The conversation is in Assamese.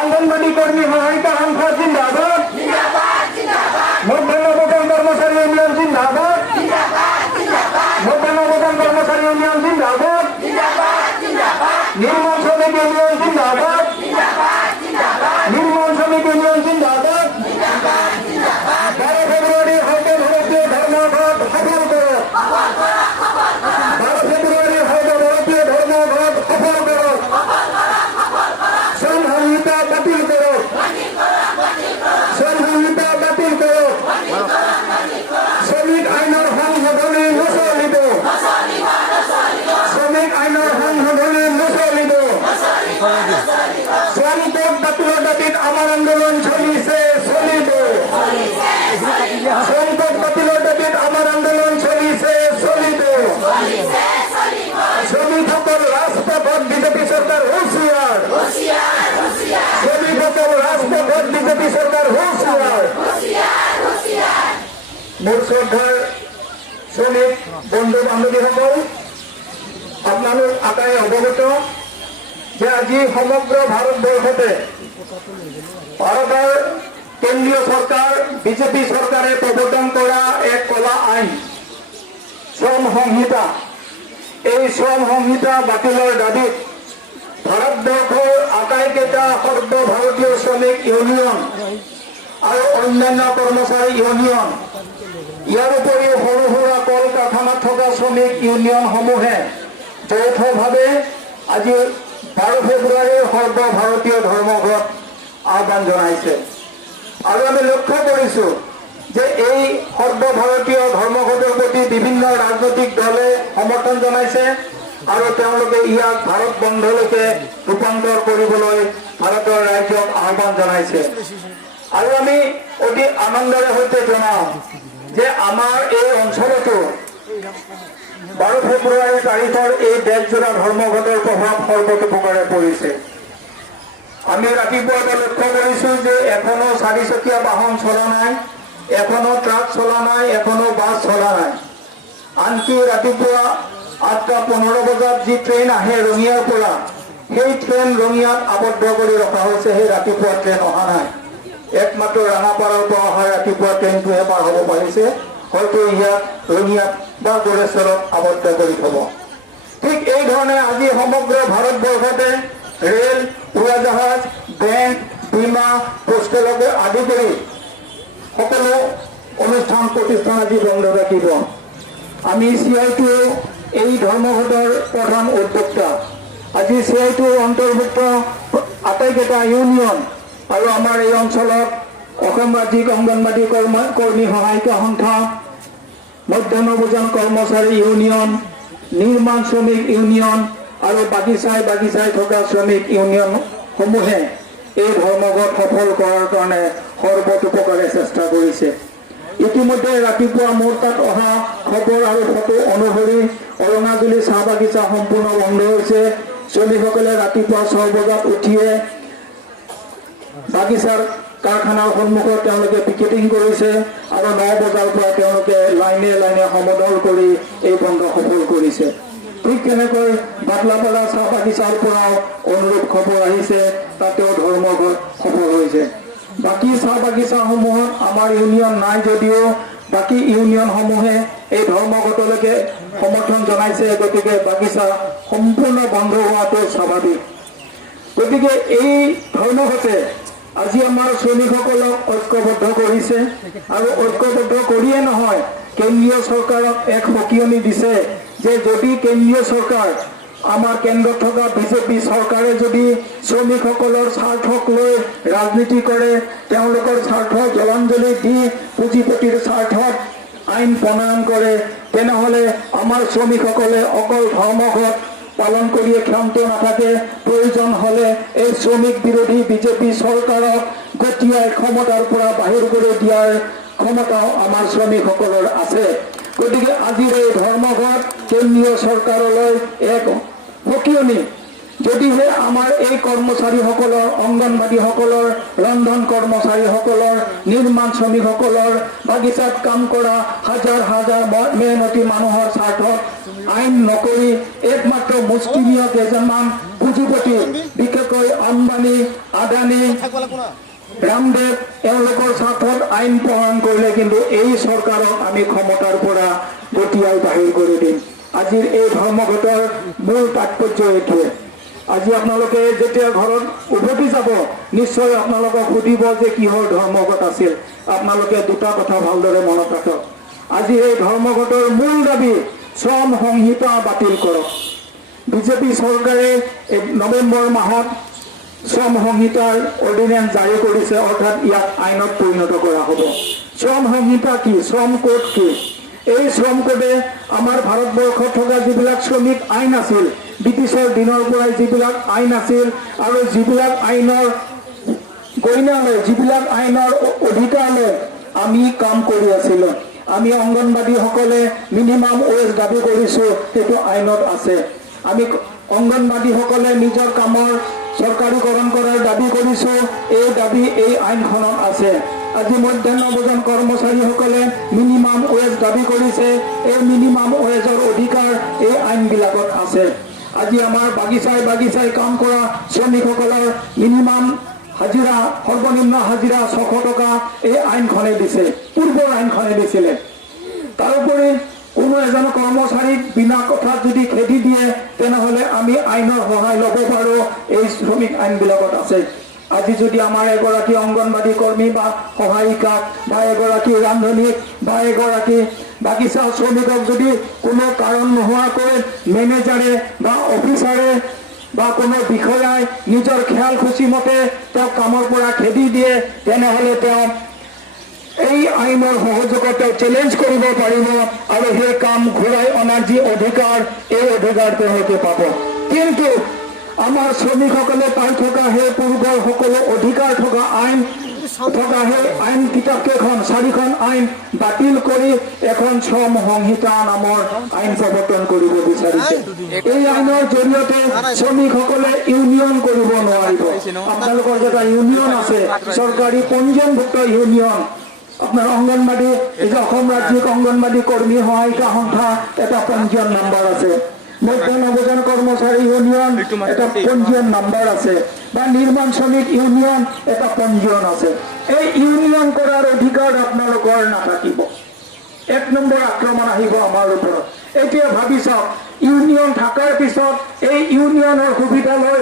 অঙ্গনবাড়ি কর্মী সহায়িকা সংস্থা জিন্দাবাদ, মধ্যাহ্ন ভোজন কর্মচারী ইউনিয়ন জিন্দাবাদ, মধ্যাহ্ন ভোজন কর্মচারী ইউনিয়ন জিন্দাবাদ, নির্মাণ শ্রমিক ইউনিয়ন জিন্দাবাদ, নির্মাণ শ্রমিক ইউনিয়ন জিন্দাবাদ। 12 ফেব্রুয়ারি হয়তো ভারতীয় ধর্মঘট সফল করো, 12 ফেব্রুয়ারি হয়তো ভারতীয় ধর্মঘট সফল করো, সংহিতা বাতিল করো, সংহিতা বাতিল করো, শ্রমিক আইনের সংশোধনী নচলিব, শ্রমিক আইনের সংশোধনী নচলিব। শ্রমিক বাতিলৰ দাবীত আমাৰ আন্দোলন চলিছে, চলিব। শ্ৰমিক বাতিলৰ দাবীত আমাৰ আন্দোলন চলিছে, চলিব। শ্ৰমিকসকল ৰাজপথত, বিজেপি চৰকাৰ হুঁচিয়াৰ, শ্ৰমিকসকল ৰাজপথত, বিজেপি চৰকাৰ হুঁচিয়াৰ। মোৰ শ্ৰদ্ধাৰ শ্ৰমিক বন্ধু বান্ধৱীসকল, আপোনালোক আটাই অৱগত যে আজি সমগ্ৰ ভাৰতবৰ্ষতে ভাৰতৰ কেন্দ্ৰীয় চৰকাৰ বিজেপি চৰকাৰে প্ৰৱৰ্তন কৰা এক কলা আইন শ্ৰম সংহিতা, এই শ্ৰম সংহিতা বাতিলৰ দাবীত ভাৰতবৰ্ষৰ আটাইকেইটা সৰ্বভাৰতীয় শ্ৰমিক ইউনিয়ন আৰু অন্যান্য কৰ্মচাৰী ইউনিয়ন, ইয়াৰ উপৰিও সৰু সুৰা কল কাৰখানাত থকা শ্ৰমিক ইউনিয়নসমূহে যৌথভাৱে আজি 12 ফেব্ৰুৱাৰীৰ সৰ্বভাৰতীয় ধৰ্মঘট আহ্বান জনাইছে। আৰু আমি লক্ষ্য কৰিছো যে এই সৰ্বভাৰতীয় ধৰ্মঘটৰ প্ৰতি বিভিন্ন ৰাজনৈতিক দলে সমৰ্থন জনাইছে আৰু তেওঁলোকে ইয়াক ভাৰত বন্ধলৈকে ৰূপান্তৰ কৰিবলৈ ভাৰতৰ ৰাজ্যক আহ্বান জনাইছে। আৰু আমি অতি আনন্দৰে সৈতে জনাওঁ যে আমাৰ এই অঞ্চলতো 12 ফেব্ৰুৱাৰী তাৰিখৰ এই দেশজোৰা ধৰ্মঘটৰ প্ৰভাৱ সৰ্বতোপ্ৰকাৰে পৰিছে। আমি ৰাতিপুৱাতে লক্ষ্য কৰিছো যে এখনো 4-চকীয়া বাহন চলা নাই, এখনো ট্ৰাক চলা নাই, এখনো বাছ চলা নাই। আনকি ৰাতিপুৱা 8:15 বজাত যি ট্ৰেইন আহে ৰঙিয়াৰ পৰা, সেই ট্ৰেইন ৰঙিয়াত আবদ্ধ কৰি ৰখা হৈছে, সেই ৰাতিপুৱা ট্ৰেইন অহা নাই। একমাত্ৰ ৰাঙাপাৰাৰ পৰা অহা ৰাতিপুৱা ট্ৰেইনটোহে পাৰ হ'ব পাৰিছে, হয়তো ইয়াত ৰঙিয়াত বা গোৰেশ্বৰত আবদ্ধ কৰি থব। ঠিক এই ধৰণে আজি সমগ্ৰ ভাৰতবৰ্ষতে ৰেল, উৰাজাহাজ, বেংক, বীমা, পোষ্টেলকে আদি কৰি সকলো অনুষ্ঠান প্ৰতিষ্ঠান আজি বন্ধ ৰাখিব। আমি CITU এই ধৰ্মঘটৰ প্ৰধান উদ্যোক্তা। আজি CITU অন্তৰ্ভুক্ত আটাইকেইটা ইউনিয়ন আৰু আমাৰ এই অঞ্চলত অসম ৰাজ্যিক অংগনবাড়ী কৰ্মী সহায়িকা সংস্থা, মধ্যাহ্ন ভোজন কৰ্মচাৰী ইউনিয়ন, নিৰ্মাণ শ্ৰমিক ইউনিয়ন আৰু বাগিচাই থকা শ্ৰমিক ইউনিয়নসমূহে এই ধৰ্মঘট সফল কৰাৰ কাৰণে সৰ্বতোপ্ৰকাৰে চেষ্টা কৰিছে। ইতিমধ্যে ৰাতিপুৱা মোৰ তাত অহা খবৰ আৰু ফটো অনুসৰি অৰঙাজুলি চাহ বাগিচা সম্পূৰ্ণ বন্ধ হৈছে। শ্ৰমিকসকলে ৰাতিপুৱা 6 বজাত উঠিয়ে বাগিচাৰ কাৰখানাৰ সন্মুখত তেওঁলোকে পিকেটিং কৰিছে আৰু 9 বজাৰ পৰা তেওঁলোকে লাইনে লাইনে সমদল কৰি এই বন্ধ সফল কৰিছে। ঠিক তেনেকৈ বাটলাপাৰা চাহ বাগিচাৰ পৰাও অনুৰূপ খবৰ আহিছে, তাতেও ধৰ্মঘট সফল হৈছে। বাকী চাহ বাগিচাসমূহত আমাৰ ইউনিয়ন নাই যদিও বাকী ইউনিয়নসমূহে এই ধৰ্মঘটলৈকে সমৰ্থন জনাইছে, গতিকে বাগিচা সম্পূৰ্ণ বন্ধ হোৱাটো স্বাভাৱিক। গতিকে এই ধৰ্মঘটে আজি আমাৰ শ্ৰমিকসকলক ঐক্যবদ্ধ কৰিছে আৰু ঐক্যবদ্ধ কৰিয়ে নহয়, কেন্দ্ৰীয় চৰকাৰক এক সকিয়নি দিছে যে যদি কেন্দ্ৰীয় চৰকাৰ, আমাৰ কেন্দ্ৰত থকা বিজেপি চৰকাৰে যদি শ্ৰমিকসকলৰ স্বাৰ্থক লৈ ৰাজনীতি কৰে, তেওঁলোকৰ স্বাৰ্থ জলাঞ্জলি দি পুঁজিপতিৰ স্বাৰ্থত আইন প্ৰণয়ন কৰে, তেনেহ'লে আমাৰ শ্ৰমিকসকলে অকল ধৰ্মঘট পালন কৰিয়ে ক্ষান্ত নাথাকে। প্ৰয়োজন হ'লে এই শ্ৰমিক বিৰোধী বিজেপি চৰকাৰক গতিয়াই ক্ষমতাৰ পৰা বাহিৰ কৰি দিয়াৰ ক্ষমতাও আমাৰ শ্ৰমিকসকলৰ আছে। গতিকে আজিৰ এই ধৰ্মঘট কেন্দ্ৰীয় চৰকাৰলৈ এক সকিয়নি। যদিহে আমাৰ এই কৰ্মচাৰীসকলৰ, অংগনবাড়ীসকলৰ, ৰন্ধন কৰ্মচাৰীসকলৰ, নিৰ্মাণ শ্ৰমিকসকলৰ, বাগিচাত কাম কৰা হাজাৰ হাজাৰ মেহনতি মানুহৰ স্বাৰ্থত আইন নকৰি একমাত্ৰ মুষ্টিমীয় কেইজনমান পুঁজিপতি বিশেষকৈ আম্বানী আদানী ৰামদেৱ এওঁলোকৰ স্বাৰ্থত আইন প্ৰণয়ন কৰিলে কিন্তু এই চৰকাৰক আমি ক্ষমতাৰ পৰা গতিয়াই বাহিৰ কৰি দিম। আজিৰ এই ধৰ্মঘটৰ মূল তাৎপৰ্য এইটোৱে। আজি আপোনালোকে যেতিয়া ঘৰত উভতি যাব নিশ্চয় আপোনালোকক সুধিব যে কিহৰ ধৰ্মঘট আছিল। আপোনালোকে দুটা কথা ভালদৰে মনত ৰাখক। আজি এই ধৰ্মঘটৰ মূল দাবী শ্ৰম সংহিতা বাতিল কৰক। বিজেপি চৰকাৰে নৱেম্বৰ মাহত শ্ৰম সংহিতাৰ অৰ্ডিনেন্স জাৰি কৰিছে, অৰ্থাৎ ইয়াক আইনত পৰিণত কৰা হ'ব। শ্ৰম সংহিতা কি, শ্ৰম কোড কি? এই শ্ৰম কোডে আমাৰ ভাৰতবৰ্ষত থকা যিবিলাক শ্ৰমিক আইন আছিল, ব্ৰিটিছৰ দিনৰ পৰাই যিবিলাক আইন আছিল আৰু যিবিলাক আইনৰ গইনালৈ, যিবিলাক আইনৰ অধিকাৰলৈ আমি কাম কৰি আছিলোঁ। আমি অংগনবাদীসকলে মিনিমাম ৱেজ দাবী কৰিছোঁ, সেইটো আইনত আছে। আমি অংগনবাদীসকলে নিজৰ কামৰ চৰকাৰীকৰণ কৰাৰ দাবী কৰিছোঁ, এই দাবী এই আইনখনত আছে। আজি মধ্যাহ্ন ভোজন কৰ্মচাৰীসকলে মিনিমাম ৱেজ দাবী কৰিছে, এই মিনিমাম ৱেজৰ অধিকাৰ এই আইনবিলাকত আছে। আজি আমাৰ বাগিচাই কাম কৰা শ্ৰমিকসকলৰ মিনিমাম হাজিৰা, সৰ্বনিম্ন হাজিৰা 600 টকা এই আইনখনে দিছে, পূৰ্বৰ আইনখনে দিছিলে। তাৰোপৰি কোনো এজন কৰ্মচাৰীক বিনা কথাত যদি খেদি দিয়ে তেনেহলে আমি আইনৰ সহায় ল'ব পাৰোঁ, এই শ্ৰমিক আইনবিলাকত আছে। আজি যদি আমাৰ এগৰাকী অংগনবাদী কৰ্মী বা সহায়িকাক বা এগৰাকী ৰান্ধনীক বা এগৰাকী বাগিচা শ্ৰমিকক যদি কোনো কাৰণ নোহোৱাকৈ মেনেজাৰে বা অফিচাৰে বা কোনো বিষয়াই নিজৰ খেয়াল খুচি মতে তেওঁক কামৰ পৰা খেদি দিয়ে তেনেহলে তেওঁ এই আইনৰ সহযোগত চেলেঞ্জ কৰিব পাৰিব আৰু সেই কাম ঘূৰাই অনাৰ যি অধিকাৰ, এই অধিকাৰ তেওঁলোকে পাব। কিন্তু আমাৰ শ্ৰমিকসকলে পাই থকা সেই পূৰ্বৰ সকলো অধিকাৰ থকা আইন থকা সেই আইন কিতাপ কেইখন 4খন আইন বাতিল কৰি এখন শ্ৰম সংহিতা নামৰ আইন প্ৰৱৰ্তন কৰিব বিচাৰিছে। এই আইনৰ জৰিয়তে শ্ৰমিকসকলে ইউনিয়ন কৰিব নোৱাৰিব। আপোনালোকৰ এটা ইউনিয়ন আছে, চৰকাৰী পঞ্জীয়নভুক্ত ইউনিয়ন। আপোনাৰ অংগনবাদী, এই যে অসম ৰাজ্যিক অংগনবাদী কৰ্মী সহায়িকা সংস্থা এটা পঞ্জীয়ন নম্বৰ আছে, মধ্যাহ্ন ভোজন কৰ্মচাৰী ইউনিয়ন এটা পঞ্জীয়ন নম্বৰ আছে, বা নিৰ্মাণ শ্ৰমিক ইউনিয়ন এটা পঞ্জীয়ন আছে। এই ইউনিয়ন কৰাৰ অধিকাৰ আপোনালোকৰ নাথাকিব। 1 নম্বৰ আক্ৰমণ আহিব আমাৰ ওপৰত। এতিয়া ভাবি চাওক, ইউনিয়ন থকাৰ পিছত এই ইউনিয়নৰ সুবিধা লৈ